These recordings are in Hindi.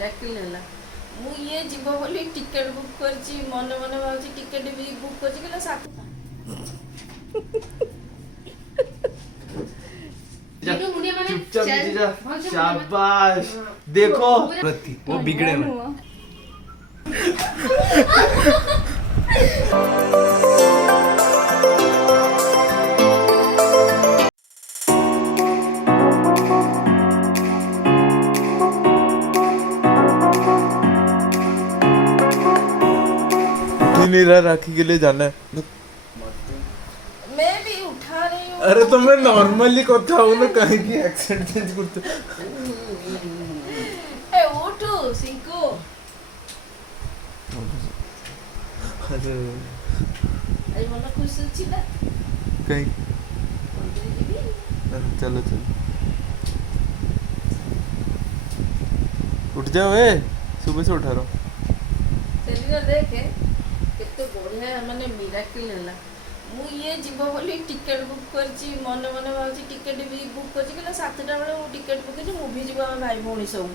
मिराकिल है मु ये जीव बोली टिकेट बुक करची मन मन भावची टिकेट भी बुक करची कहला सात चुपचाप नीचे जा। शाबाश। देखो वो बिगड़े में नहीं रहा राखी के लिए जाना है। मैं भी उठा रही हूँ। अरे तो मैं नॉर्मली কথা हूँ ना कहीं की एक्सेंट चेंज करते। ए उठो सिंको। अरे आई मन खुश छी ना कहीं चलो चलो उठ जाओ ए सुबह से उठा रहा हूँ। चलिए देखे केते बढ़िया माने मिराकिल है मु ये जीव बोली टिकेट बुक करची मन मन भावची टिकेट भी बुक करची कहला सातटा बेले मु टिकेट बुक करची मूवी जीव हम भाई भौणी सब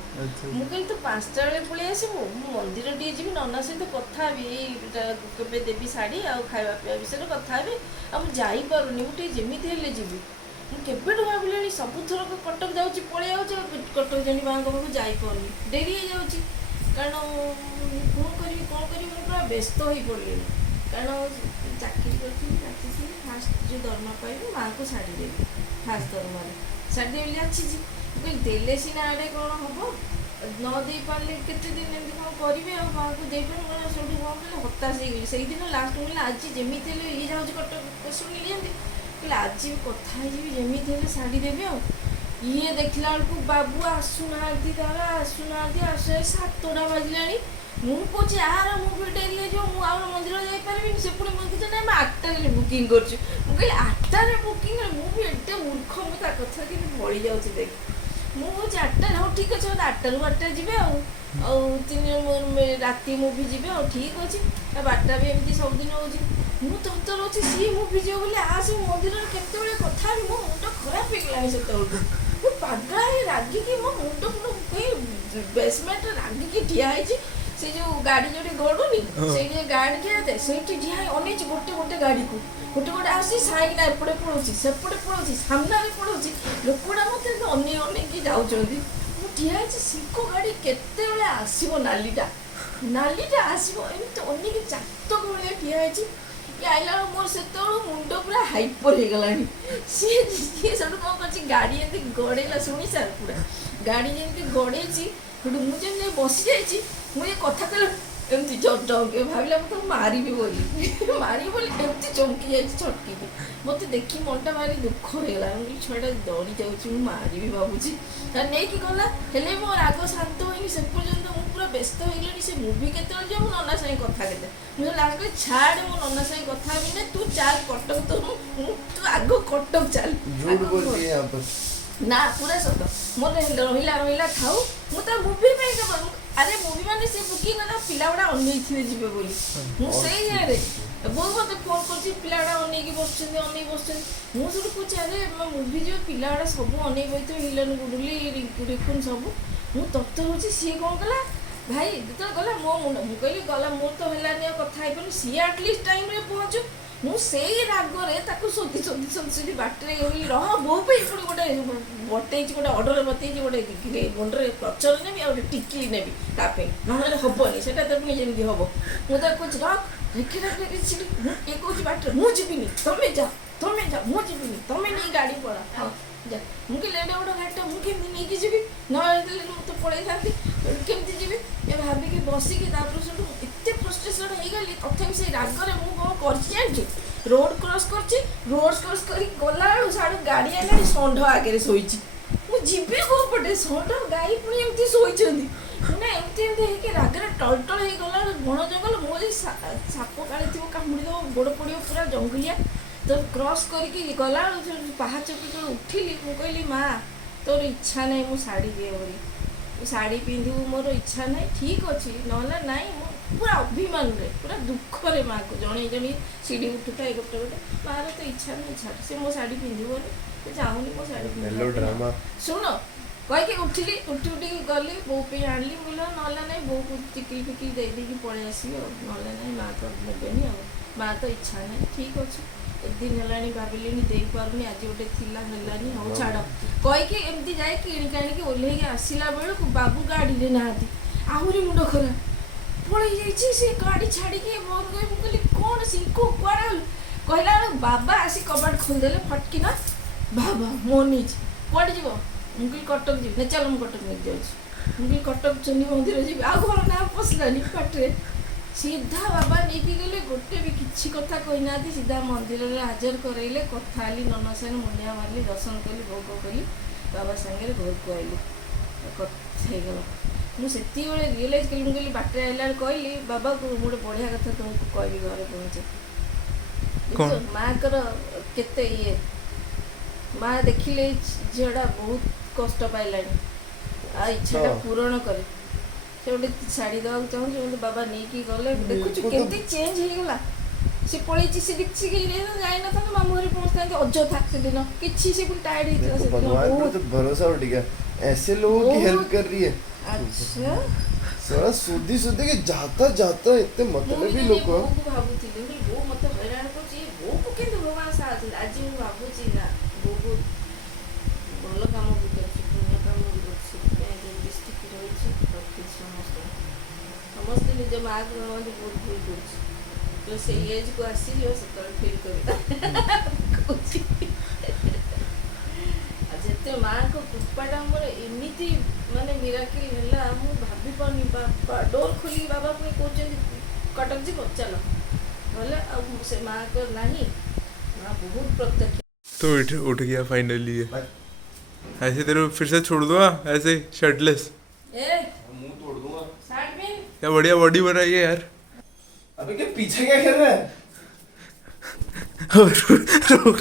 मु कहली तो 5टा बेले पळी आसीबो मु मंदिर टी जीवी नना सहित कथा भी केबे देवी साड़ी आ खाଇବା पिया विषय कथा भी आ मु जाई पारुनी मु टी जेमिति हेले जीवी मु केबे भाबिलेनी सब थरक कटक जाउची पळी आउची कटक जनी बांग को जाई पारुनी डेरी हो जाउची कारण कौन करी मैं पूरा व्यस्त हो पड़े कारण चाकरी कर फास्ट जो दरमा पाइबे माँ को छाड़ी देवी फास्ट दरमा छाड़ी देवी अच्छी कहीं देले सीना आड़े कौन हम न दे पारे केते दिन एमती कौन करेंगे आ माँ को दे पारे सब कौन कहे हताश हो गई से दिन लास्ट मिले आज जमीती ये जाऊँ कटक शुणी कहले आज कथा जमीती छाड़ी देवी आ ये देखला बेलू बाबू आसुना आस 7टा बाजिलानी मु कौच यार मुझे डेरी जो मुझे मंदिर जापारि से पुणी मुझे ना 8टारे बुकिंग कर 8टारे बुकिंग मुझे एटे मूर्ख मुझे कथा कि बड़ी जाऊँगी देख मुझे 8टारे हाँ ठीक अच्छे मत 8टारू 8टा जी राति मुवी जी ठीक अच्छे 12टा भी एमती सबुदिन हो तत्तर अच्छे सी मुवी जी बोले आस मंदिर केत कथा मो मुंड खराब हो गला से पागला रागिकी मो मुंड कहीं बेसमेंट रागिकी ठिया से जो गाड़ी जो गड़ुनी से गाड़ी क्या से ठिया अनेक गोटे गोटे गाड़ी को गोटे गोटे आसी साइना एपटे पड़ोसी सेपटे पड़ोसी सामने पड़ोसी लोकटा मत अने अनेक जाऊँगी ठिया सिंको गाड़ी केते आसो नालीटा आसो एमती अनेक चातक भाया ठिया ये आइला मोर से मुंड पूरा हाइपर हो गलानी सी सब कौन कर गाड़ी एमती गड़ेला शुणी सार पूरा गाड़ी जमी गड़े मुझे बसी जाइए मुझे कथा कहला एमती चमके भाविला मैं मारिबी बोली एमती चमकी जाए छटकी मत देखी मनटा भारी दुख होगा छुआटा दौड़ी जाऊँगी मारिबी भावुची नहीं कि गला हेले मो राग शांत होनी से पर्यंत मु पूरा व्यस्त हो गली से मुवी केते जा मो नना साई कथा केते मुझे लागे छाड़ मो नना साई कथा भी ना तू चल कटक तो तू आग कटक चल झूठ बोल दिए यहां पर ना पूरा सत मोर रहिला थाऊ मु ता मुवी पे अरे मुवी माने से बुकिंग ना पिला गुडा अनई थिबे जिबे बोली मु सेई जाय रे बहुत मत फोन करछि पिला गुडा अनई बसछन मु सब कुछ अरे मुवी जो पिला गुडा सब अनई बइतो हिलन गुडुली रिकुन सब मु तत्त होछि सी कोन कला भाई तो गला मो मुंड मु कहली गला मो तो हेलानी कथा आइ पर सी एटलीस्ट टाइम रे पहुंचो मु सेई रागरे ताको सोती बाटरे होली रह बो पे पुणी गोटे बटेई गोटे ऑर्डर बतई गोटे मुंडरे प्रचर नेबी आ टिकली नेबी तापे नहले हबनी सेटा तो पुणी जेमती हबो मु तो कुछ रख ये कौच बाटर मु जीविनी तमें जा मु जीविनी तमें नहीं गाड़ी पड़ा हाँ जा मुझे लेट गोटे गाड़ीटा मुझे नहीं जी ना तो पड़े था केमती जी ये भाविकी बसिकी एत फ्रस्ट्रेशन हो गली तथापि से रागरे मुझे रोड क्रॉस कर गला साड़ू गाड़ी आला षंढ आगे शोची मुझे कौ पटे षंढ गाई पुणी एमती शोची ना एमती एमती रागरे टलटल हो गला बण जंगल मुझे साप काली थी कामुड़ी गोड़ पड़ो पूरा जंगलिया तो क्रॉस करके गला पहाच उठिली मु कहली माँ तोर इच्छा नहीं मु शाढ़ी दिए बोली शाढ़ी पिंधु मोर इच्छा नहीं ठीक अच्छे ना नाई पूरा अभिमान रे पूरा दुख रे माँ को जड़े जड़े सीढ़ी उठुता गोटे गोटे माँ तो इच्छा नहीं छाड़ से मो शाढ़ी पिंधि बोली चाहूनी मो शाढ़ी पिंध शुण କହିକି ଉଠି ଗଲି ବୋଉ ପାଇଁ ଆଣିଲି ମୁଁ ନହେଲେ ନାହିଁ ବୋଉକୁ ଟିକିଲି ଫିକିଲି ଦେଇଦେଇକି ପଳେଇ ଆସିବି ଆଉ ନହେଲେ ନାହିଁ ମା ତ ନେବେନି ଆଉ ମା ତ ଇଚ୍ଛା ନାହିଁ ଠିକ୍ ଅଛି ଏତେ ଦିନ ହେଲାଣି ଭାବିଲିଣି ଦେଇପାରୁନି ଆଜି ଗୋଟେ ଥିଲା ହେଲାନି ହଉ ଛାଡ଼ କହିକି ଏମିତି ଯାଇ କିଣିକି ଆଣିକି ଓହ୍ଲେଇକି ଆସିଲା ବେଳକୁ ବାବୁ ଗାଡ଼ିରେ ନାହାନ୍ତି ଆହୁରି ମୁଣ୍ଡ ଖରାପ ପଳେଇ ଯାଇଛି ସେ ଗାଡ଼ି ଛାଡ଼ିକି ମୋର ମୁଁ କହିଲି କ'ଣ ସିଙ୍କୁ କୁଆଡ଼େ ଗଲୁ କହିଲା ବେଳକୁ ବାବା ଆସି କବାଟ ଖୋଲିଦେଲେ ଫଟକିନା ବାବା ମୋ ନେଇଛି କୁଆଡ଼େ ଯିବ ମୁଁ କହିଲି କଟକ ଯିବି ନା ଚାଲ ମୁଁ କଟକ ନେଇକି ଯାଉଛି ମୁଁ କହିଲି କଟକ ଚଣ୍ଡୀ ମନ୍ଦିର ଯିବି ଆଉ ଘର ନାଁ ପଶିଲାନି ପାଟିରେ ସିଧା ବାବା ନେଇକି ଗଲେ ଗୋଟେ ବି କିଛି କଥା କହିନାହାନ୍ତି ସିଧା ମନ୍ଦିରରେ ହାଜର କରାଇଲେ କଥା ହେଲି ନନା ସାଙ୍ଗେ ମୁଣ୍ଡିଆ ମାରିଲି ଦର୍ଶନ କଲି ଭୋଗ କଲି ବାବା ସାଙ୍ଗରେ ଘରକୁ ଆଇଲି ହେଇଗଲା ମୁଁ ସେତିକିବେଳେ ରିଏଲାଇଜ୍ କଲି ମୁଁ କହିଲି ବାଟରେ ଆଇଲା ବେଳେ କହିଲି ବାବାକୁ ମୁଁ ଗୋଟେ ବଢ଼ିଆ କଥା ତୁମକୁ କହିବି ଘରେ ପହଞ୍ଚେ ମାଆଙ୍କର କେତେ ଇଏ ମା ଦେଖିଲେ ଝିଅଟା ବହୁତ କଷ୍ଟ ପାଇଲାଣି ଆଉ ଇଚ୍ଛାଟା ପୂରଣ କରେ ସେ ଗୋଟେ ଶାଢ଼ୀ ଦେବାକୁ ଚାହୁଁଛି ମୋତେ ବାବା ନେଇକି ଗଲେ ଦେଖୁଛୁ କେମିତି ଚେଞ୍ଜ ହେଇଗଲା ସେ ପଳେଇଛି ସେ କିଛି ଯାଇନଥାନ୍ତା ମାମୁଁ ଘରେ ପହଞ୍ଚିଥାନ୍ତି ଅଯଥା ସେଦିନ କିଛି ସେ ପୁଣି ଟାୟାର୍ଡ ହେଇଥିଲା ସେଦିନ तो भरोसा उठ गया ऐसे लोगों की हेल्प कर रही है ଆଚ୍ଛା सारा सुधी सुधी के जाता जाता इतने मतलबी लोग को ବୋଉକୁ ଭାବୁଥିଲି ମୁଁ ବୋଉ ମୋତେ ହଇରାଣ କରୁଛି ବୋଉକୁ କେମିତି ଭଗବାନ ସାହାଯ୍ୟ ଆଜି ମୁଁ ଭାବୁଛି ନା ବୋଉ ଭଲ କାମ ବି କରୁଛି ପୁଣ୍ୟ କାମ ବି କରୁଛି ସେଥିପାଇଁ ଯେଉଁ ଡିଷ୍ଟ୍ରିକ୍ଟ ରହିଛି ରଖିଛି ସମସ୍ତେ ନିଜ ମାଆକୁ ଭାବନ୍ତି ବହୁତ ଭୁଲ କରୁଛି ତ ସେଇ ଏଜ୍କୁ ଆସିଯିବ ସେତେବେଳେ ଫିଲ୍ କରିବା କହୁଛି ଆଉ ଯେତେ ମାଆଙ୍କ କୃପାଟା ମୋର ଏମିତି ମାନେ ମିରାକିଲ ହେଲା ମୁଁ ଭାବିପାରୁନି ବାପା ଡୋର ଖୋଲିକି ବାବା ପୁଣି କହୁଛନ୍ତି କଟକ ଯିବ ଚାଲ ନହେଲେ ଆଉ ସେ ମାଆଙ୍କ ନାହିଁ ମା ବହୁତ प्रत्यक्ष तो उठ गया फाइनली ये ऐसे तेरे को फिर से छोड़ दूंगा ऐसे शर्टलेस ए मुंह तोड़ दूंगा साइड में क्या बढ़िया बॉडी बनाई है यार अबे क्या पीछे क्या कर रहा है रुक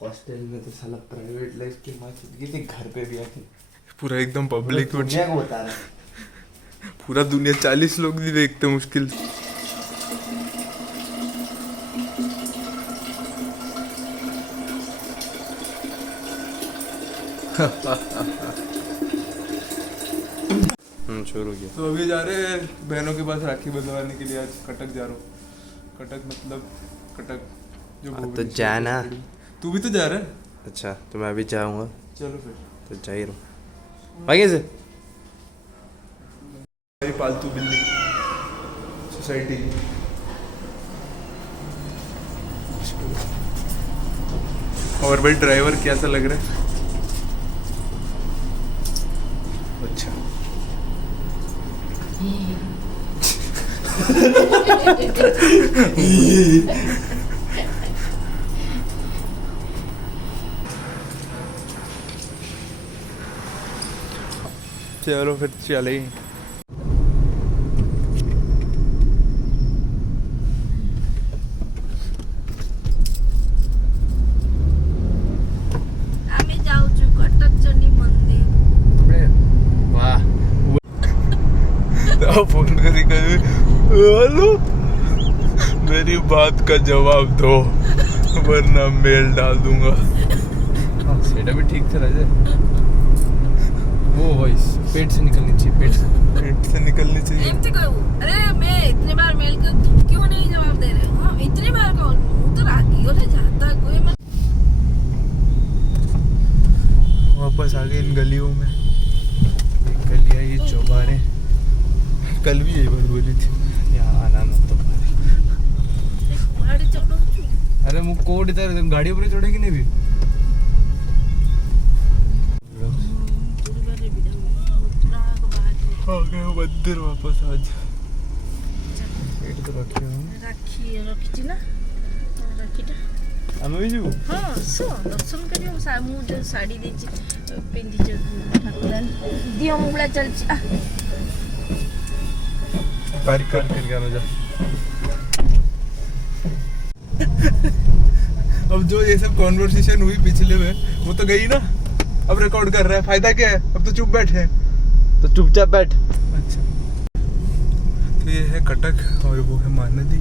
हॉस्टल में तो साला प्राइवेट लाइफ की माँ चुटकी थी घर पे भी आके पूरा एकदम पब्लिक दुनिया को बता रहा है पूरा दुनिया 40 लोग भी देखते मुश्किल शुरू किया तो अभी जा रहे हैं बहनों के पास राखी बंधवाने के लिए आज कटक जा रहा हूँ कटक मतलब कटक जो तो भुवनेश्वर जाना। की। तू भी तो जा रहा है अच्छा तो मैं भी जाऊंगा चलो फिर तो जा ही रहा हूँ आगे से भाई पालतू बिल्ली सोसाइटी की और भाई ड्राइवर कैसा लग रहा है अच्छा चलो फिर चले ଆମେ ଯାଉଛୁ କଟକ ଚଣ୍ଡୀ ମନ୍ଦିର वाह तो फोन करी कभी हेलो मेरी बात का जवाब दो वरना मेल डाल दूंगा सेटा भी ठीक था राजा वो वॉइस पेट से निकलनी चाहिए पेट से निकलनी चाहिए एमती कहू अरे मैं इतने बार मेल कर तुम क्यों नहीं जवाब दे रहे हो हाँ इतनी बार कहो मुँह तो रागी हो जाता कोई मत वापस आ गए इन गलियों में गलियाँ ये चौबारे कल भी यही बात बोली थी यहाँ आना मत तो गाड़ी चलाऊँ अरे मुझ कोड इधर गाड़ी ऊपर चढ़ेगी नहीं भी आ गए मंदिर वापस आज पेट तो रखे हो रखी ना राखीटा ଆମେ ବି ଯିବୁ ହଁ ଆସ ଦର୍ଶନ କରିବ ମୁଁ ଯେଉଁ ଶାଢ଼ୀ ଦେଇଛି ପିନ୍ଧିଛ ଠାକୁରାଣୀ ଦିଅ ମୁଗୁଳା ଚାଲିଛି बारिक कर फिर गाना जा अब जो ये सब कॉन्वर्सेशन हुई पिछले में वो तो गई ना अब रिकॉर्ड कर रहा है फायदा क्या है अब तो चुप बैठे हैं तो चुपचाप बैठ अच्छा तो ये है कटक और वो है महानदी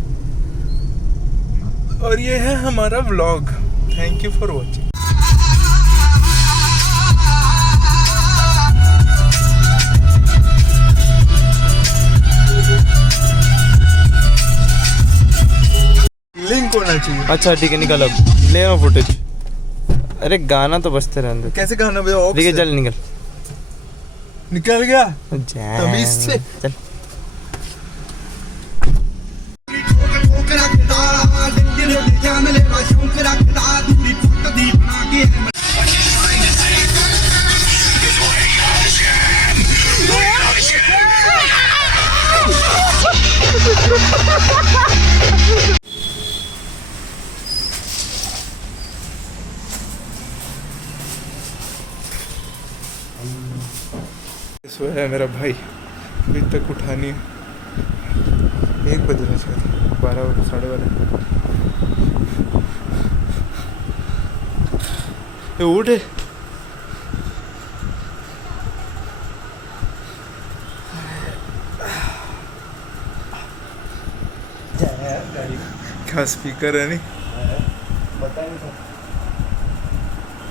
और ये है हमारा vlog. Thank you for watching. Link होना चाहिए। अच्छा ठीक है, निकल अब ले आओ फुटेज। अरे गाना तो बजते रहने दे। कैसे गाना भैया? ठीक है चल निकल। निकल गया जा तमीज से। चल। सोया है मेरा भाई, अभी तक उठा नहीं है। 1 बज रहा शायद, 12 साढ़े 12। उठ क्या स्पीकर है नहीं, पता नहीं था।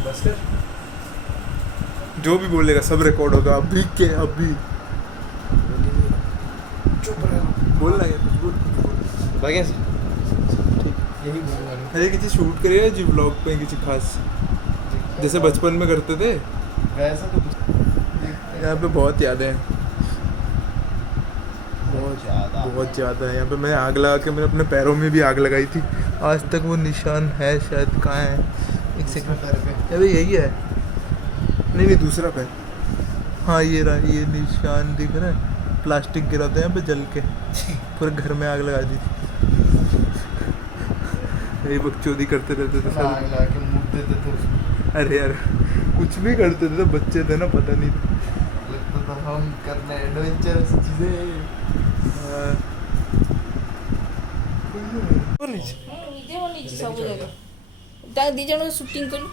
बस जो भी बोलेगा सब रिकॉर्ड होगा। अभी के अभी चुप रहो। बोलना है कुछ बोल। भाग्य से यही बोलूँगा। अरे किसी शूट करिए जी व्लॉग पे, किसी खास जैसे बचपन में करते थे वैसा तो यहाँ पे बहुत यादें हैं, बहुत ज़्यादा है। यहाँ पे मैंने आग लगा के मैंने अपने पैरों में भी आग लगाई थी, आज तक वो निशान है शायद। कहाँ है? एक सेकंड। अरे यही है। नहीं दूसरा पैर। हाँ ये रहा, ये निशान दिख रहा है। प्लास्टिक गिरा था यहाँ पे जल के, पूरे घर में आग लगा दी थी। यही बकचोदी करते रहते थे सब। आग लगा के मुँह देते थे उसमें। अरे यार कुछ भी करते थे, बच्चे थे ना, पता नहीं था। लगता था हम करने एडवेंचरस चीजें। ନିଜେ ବନେଇଛି ସବୁ ଜାଗା। ତା 2 ଜଣ ସୁଟିଂ କଲୁ,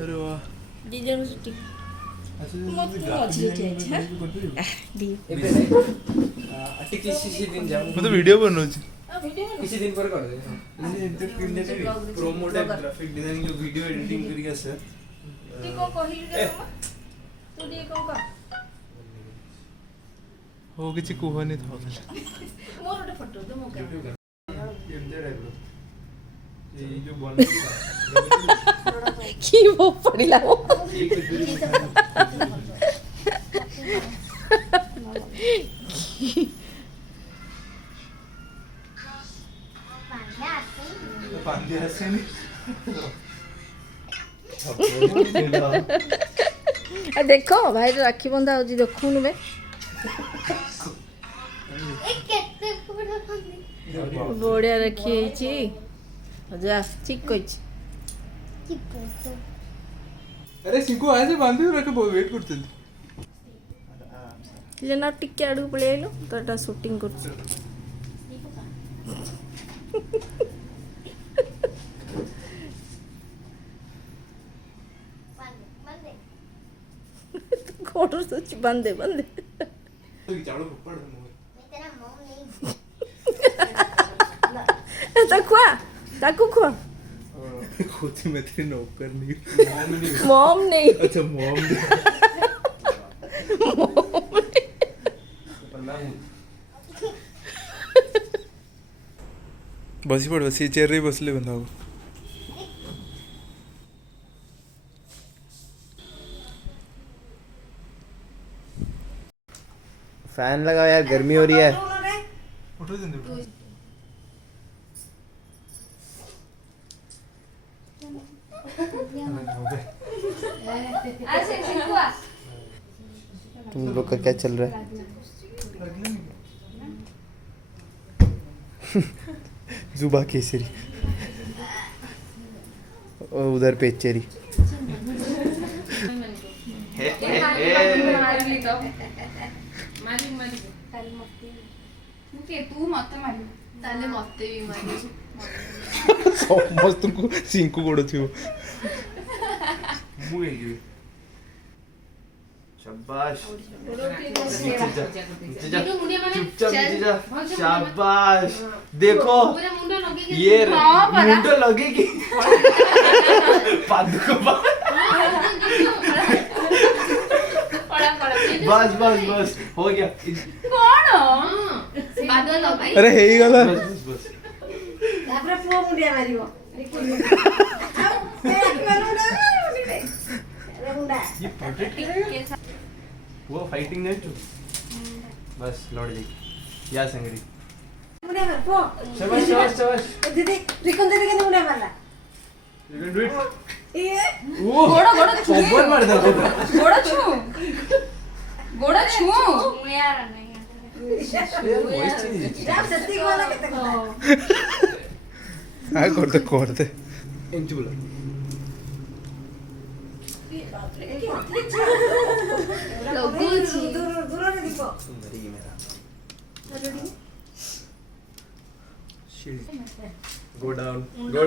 अरे वाह। 2 ଜଣ ସୁଟିଂ। ମତେ ମଝିରେ ଠିଆ ହେଇଛି। किसी दिन जाऊँ मैं तो वीडियो बनूँ। किसी दिन पर कर दे प्रोमो टाइप ग्राफिक डिजाइनिंग जो वीडियो एडिटिंग करिया सर। ତୁ କ'ଣ କହିଲୁ ରେ ମାମା? ତୁ ଟିକେ କ'ଣ କହ? वो किसी कुहानी था। ମୋର ଗୋଟେ ଫଟୋ ଦେ ମୋ କାମ। ये जो बन କି ମୋ ପଡ଼ିଲା ମୋ। ଦେଖ ଭାଇର ରାକ୍ଷୀ ବନ୍ଧା ହଉଛି, ଦେଖୁନୁ ବେ ବଢିଆ ରାକ୍ଷୀ ହେଇଛି। ଯା ଠିକ କହିଛି। अरे सिंको ऐसे बांधे रखे बहुत वेट करते थे। ନା ଟିକେ ଆଡ଼କୁ ପଳେଇ ଆଇଲୁ ତ ଏଟା ସୁଟିଂ କରୁଛୁ। गोड़ सोच बंदे बंदे ताकू खुआ खुद में तेरी नौकर नहीं। मॉम नहीं। अच्छा मॉम बसी पड बसी चेअर बसले बंधा। फैन लगाओ यार, गर्मी हो रही है। उठो जल्दी। तुम लोग का क्या चल रहा है? जुबा केसरी और उधर पेचेरी। ସମସ୍ତଙ୍କୁ ସିଙ୍କୁ ଗୋଡ଼ ଥିବ। ମୁଁ ହେଇଯିବି। शाबाश नीचे जा मुंडे माने चुपचाप नीचे जा चल। शाबाश देखो पूरा मुंडा लगे ये मुंडो लगेगी पादुको बस बस बस हो गया कौन बादल भाई अरे हे ही गला बस बस बस ତାପରେ ପୁଅ ମୁଣ୍ଡିଆ ମାରିବ ये प्रोटेक्ट वो फाइटिंग नहीं तू बस लौट जाएगी या संगरी ମୁଣ୍ଡିଆ ମାର ପୁଅ शाबाश शाबाश शाबाश ଦିଦି ରିକନ ଦିଦି କେମିତି ମୁଣ୍ଡିଆ ମାରିଲା यू कैन डू इट ଇଏ ओ ओवर मार दे ଗୋଡ଼ ଛୁଁ ଗୋଡ଼ ଛୁଁ ଯାଉ ସେତିକି ଗଲା କେତେ କଥା हाँ करते इंच बोला ଦୂରରେ ଦୀପ सुंदरी मेरा गो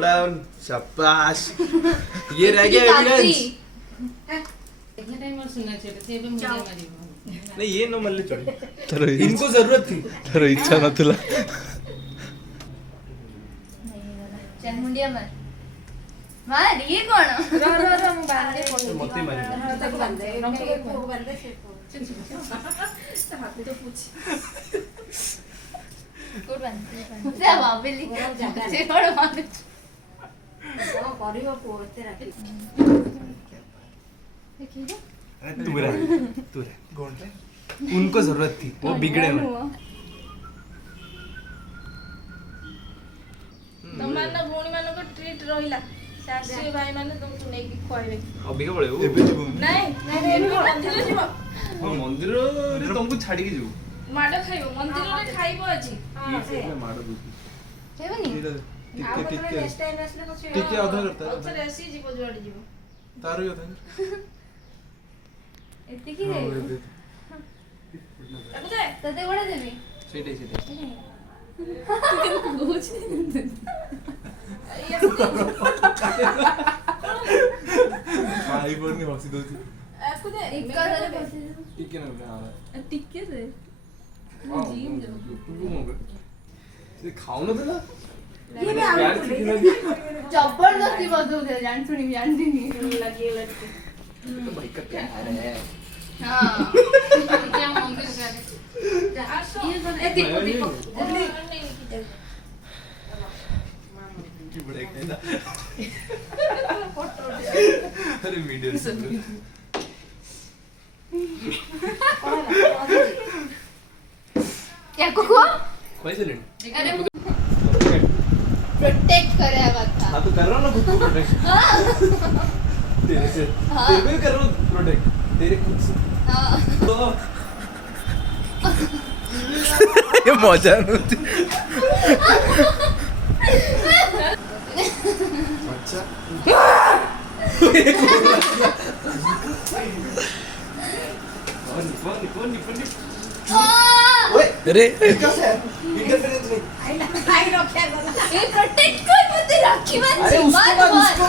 डाउन शाबाश ये रह गया एविडेंस इतना टाइम और सुनना चाहिए थे भी मुंडे मारियो नहीं ये नो मल्ले चल तारो इनको जरूरत थी तारो इच्छा नथिला चल मुंडिया मार ये कौन ମୁଁ ବାନ୍ଧେ मते मारी ତାକୁ ବାନ୍ଧେ ପୁଅକୁ ବାନ୍ଧେ ସେ ହାତ ତ ପୁଛି कोड बंद से बाबेली से कोड बंद କଣ କରିବ ପୁଅ ଏତେ ରାତି तू रह उनको जरूरत थी वो बिगड़े में ତମମାନଙ୍କ ଭଉଣୀମାନଙ୍କ ଟ୍ରିଟ୍ ରହିଲା ଶାଶୁ ଭାଇ ମାନେ ତମକୁ ନେଇକି ଖୁଆଇବେ ଅବିକା ପଳେଇବୁ ନାଇଁ ଏବେ ମନ୍ଦିର ଯିବ ହଁ ମନ୍ଦିରରେ ତମକୁ ଛାଡ଼ିକି ଯିବୁ ମାଡ଼ ଖାଇବ ମନ୍ଦିରରେ ଖାଇବ ଆଜି ମାଡ଼ ଦଉଛୁ हेबनी ଆଉ କେତେବେଳେ ନେକ୍ସଟ ଟାଇମ ଆସିଲେ ପଛେ ଟିକେ ଅଧା करता ଆଉ ଥରେ ଆସି ଯିବ ଯୁଆଡ଼େ ଯିବ तारो ही अधा एते की रे ତାକୁ ଦେ तते कोडा देबी ସେଇଟା भाई बनी हसी दोती ଆକୁ ଦେ एक करे बस ଟିକେ ନା ଟିକେ ଦେ ଜିମ୍ ଯାଉ ସେ ଖାଉନଥିଲା ଇଏ ବି ଆଉ जबरदस्ती बदल दे जान सुनी जानती नहीं ଲଗି ଲଗି तो भाई का प्यार है हां क्या मंदिर का ଆସ ये तो ଏ ଦୀପ ଦୀପ की बड़े कहना अरे वीडियो क्या कोको कैसे लेने अरे प्रोटेक्ट करे बात हाँ तो कर रहा हूँ ना खुद को प्रोटेक्ट तेरे से तेरे को ही कर रहा हूँ प्रोटेक्ट तेरे खुद से हां तो ये मजा नहीं अच्छा कौन ओए अरे कैसे है इंटरफेरेंस नहीं ଖାଇ ରକ୍ଷା ଗଲା ये प्रोटेक्ट कर मत राखी मत अरे उसके बाद उसको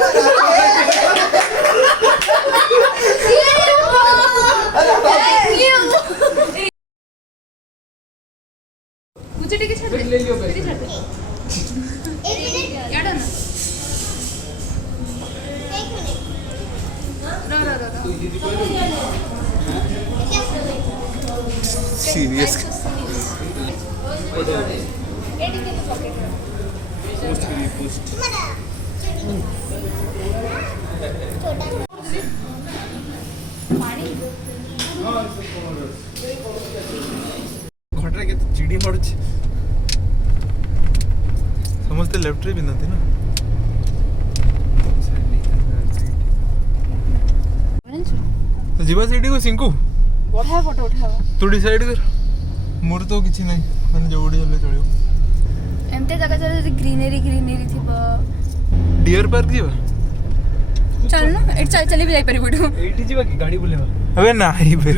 मुझे टिके छाड़ दे ले लियो बैग याडा ना तो ये देखो सीरियस घटरा के चिड़ी मरछ समझते लेफ्ट रे भी ना थे ना तो जीवा सीडी को सिंकू उठा फोटो उठावा तू डिसाइड कर मोर तो किछि नहीं माने जोड़ी हले चलियो एमते जगह जगह ग्रीनरी ग्रीनरी थिबो डियर पार्क जीवा चल ना एट चल चली भी जाई परिबो एटी जीवा की गाड़ी बोलेवा अबे नहीं बे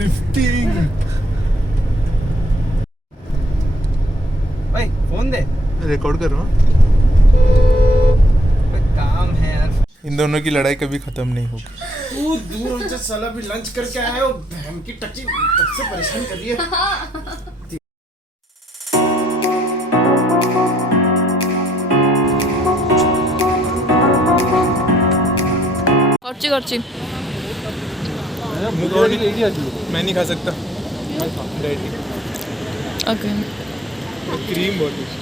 भाई फोन दे रिकॉर्ड कर रहा हूं कोई काम है यार इन दोनों की लड़ाई कभी खत्म नहीं होगी। तू दूर हो जा साला, भी लंच करके आया हो, बहन की टची कब से परेशान कर रही है। करची मैं नहीं खा सकता। ओके क्रीम बहुत है।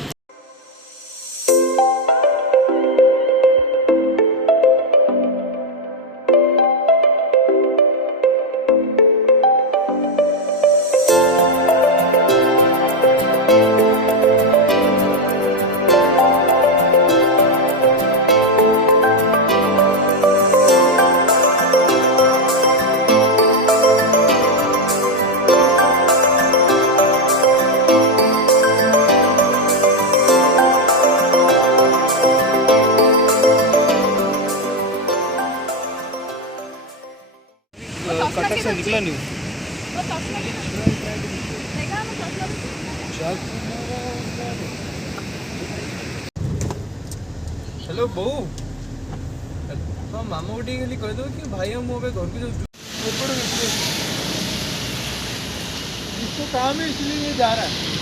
कटक से निकला नहीं। हेलो बहू, तो मामा उठी के लिए कह दो कि भाई हम मुँह पे घर की जो इसको काम है इसलिए ये जा रहा है।